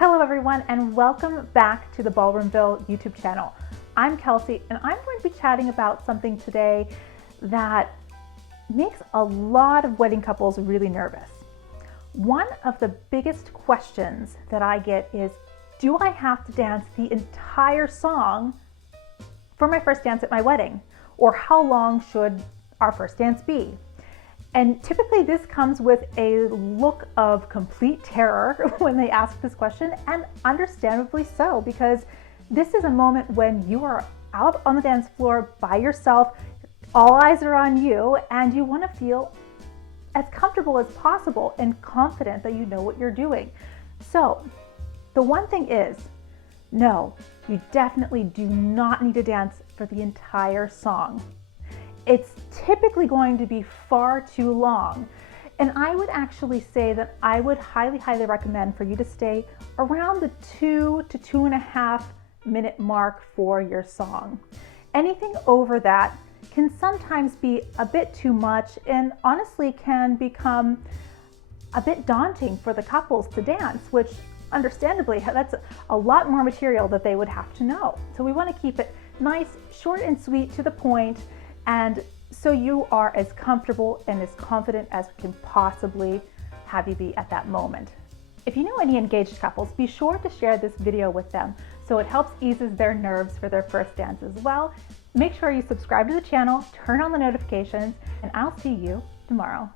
Hello everyone and welcome back to the BallroomVille YouTube channel. I'm Kelsey and I'm going to be chatting about something today that makes a lot of wedding couples really nervous. One of the biggest questions that I get is, do I have to dance the entire song for my first dance at my wedding? Or how long should our first dance be? And typically this comes with a look of complete terror when they ask this question, and understandably so, because this is a moment when you are out on the dance floor by yourself, all eyes are on you, and you want to feel as comfortable as possible and confident that you know what you're doing. So the one thing is, no, you definitely do not need to dance for the entire song. It's typically going to be far too long. And I would actually say that I would highly recommend for you to stay around the 2 to 2.5 minute mark for your song. Anything over that can sometimes be a bit too much and honestly can become a bit daunting for the couples to dance, which understandably, that's a lot more material that they would have to know. So we want to keep it nice, short and sweet, to the point, and so you are as comfortable and as confident as we can possibly have you be at that moment. If you know any engaged couples, be sure to share this video with them so it helps eases their nerves for their first dance as well. Make sure you subscribe to the channel, turn on the notifications, and I'll see you tomorrow.